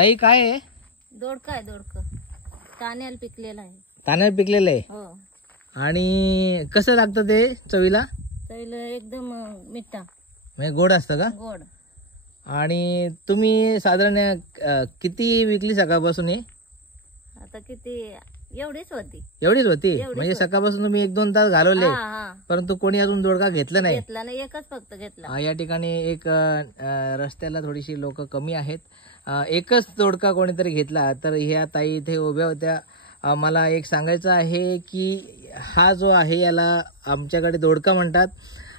ताई काय आहे? दोडका आहे, दोडका ताण्याला पिकलेला आहे. ताण्यात पिकलेलं आहे. हो, आणि कसं लागतं ते चवीला? चवीला एकदम मिठा म्हणजे गोड असतं का? गोड. आणि तुम्ही साधारण किती विकली सकाळपासून? आता किती एवढीच होती. एवढीच होती? एवढीच म्हणजे होती. सकाळपासून तुम्ही 1-2 तास घालवले, हा हा, परंतु कोणी अजून दोडका घेतलं नाही. घेतला नाही, एकच फक्त घेतला. या ठिकाणी एक रस्त्याला थोडीशी लोक कमी आहेत. एकच दोडका कोणीतरी घेतला. तर ह्या ताई इथे उभ्या होत्या. मला एक सांगायचं आहे की हा जो आहे याला आमच्याकडे दोडका म्हणतात.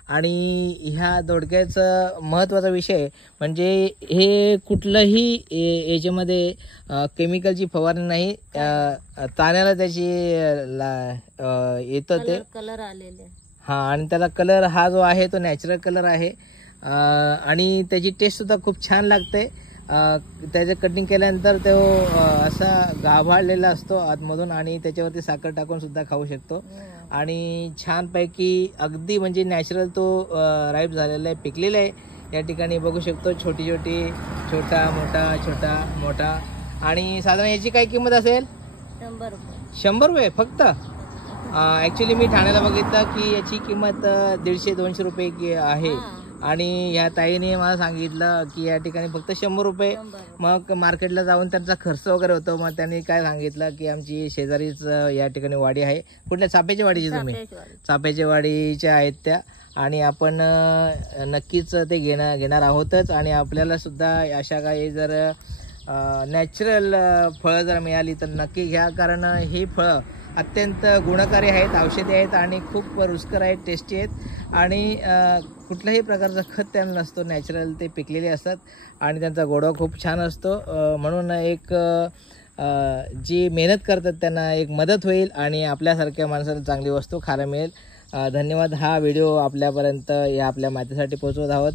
आणि ह्या दोडक्याचा महत्त्वाचा विषय म्हणजे हे कुठलंही याच्यामध्ये केमिकलची फवारणी नाही. ताण्याला त्याची येतं ते कलर आलेले. हा, आणि त्याला कलर हा जो आहे तो नॅचरल कलर आहे. आणि त्याची टेस्ट सुद्धा खूप छान लागते. त्याचं कटिंग केल्यानंतर तो असा गाभाळलेला असतो आतमधून आणि त्याच्यावरती साखर टाकून सुद्धा खाऊ शकतो. आणि छानपैकी अगदी म्हणजे नॅचरल तो राईप झालेला आहे, पिकलेला आहे. या ठिकाणी बघू शकतो छोटी छोटी, छोटा मोठा, छोटा मोठा. आणि साधारण याची काय किंमत असेल? 100 रुपये. 100 रुपये फक्त? ऍक्च्युली मी ठाण्याला बघितलं की याची किंमत 150-200 रुपये आहे. आणि या ताईने मला सांगितलं की या ठिकाणी फक्त 100 रुपये. मग मार्केटला जाऊन त्यांचा खर्च वगैरे होतो. मग त्यांनी काय सांगितलं की आमची शेजारीच या ठिकाणी वाडी आहे. कुठल्या? चाफ्याच्या वाडीची तुम्ही? चाफ्याच्या वाडीच्या आहेत त्या. आणि आपण नक्कीच ते घेणार आहोतच. आणि आपल्याला सुद्धा अशा काही जर नॅचरल फळं जर मिळाली तर नक्की घ्या. कारण ही फळं अत्यंत गुणकारी आहेत, औषधी आहेत आणि खूप रुचकर आहेत, टेस्टी आहेत. आणि कुठल्याही प्रकारचा खत त्यांना नसतो, नॅचरल ते पिकलेले असतात आणि त्यांचा गोडवा खूप छान असतो. म्हणून एक जी मेहनत करतात त्यांना एक मदत होईल आणि आपल्यासारख्या माणसाला चांगली वस्तू खायला मिळेल. धन्यवाद. हा व्हिडिओ आपल्यापर्यंत या आपल्या माहितीसाठी पोहोचवत आहोत.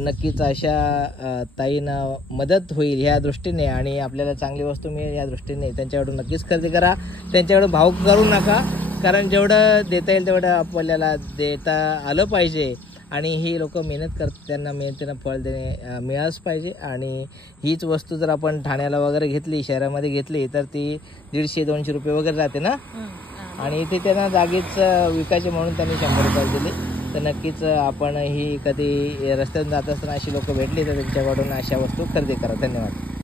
नक्कीच अशा ताईंना मदत होईल ह्या दृष्टीने आणि आपल्याला चांगली वस्तू मिळेल या दृष्टीने त्यांच्याकडून नक्कीच खरेदी करा. त्यांच्याकडून भाव करू नका, कारण जेवढं देता येईल तेवढं आपल्याला देता आलं पाहिजे. आणि ही लोक मेहनत करतात, त्यांना मेहनतीनं फळ देणे मिळालंच पाहिजे. आणि हीच वस्तू जर आपण ठाण्याला वगैरे घेतली, शहरामध्ये घेतली तर ती 150-200 रुपये वगैरे जाते ना. आणि इथे त्यांना जागीच विकायचे म्हणून त्यांनी 100 रुपये दिले. तर नक्कीच आपण ही कधी रस्त्यातून जात असताना अशी लोक भेटली तर त्यांच्याकडून अशा वस्तू खरेदी करा. धन्यवाद.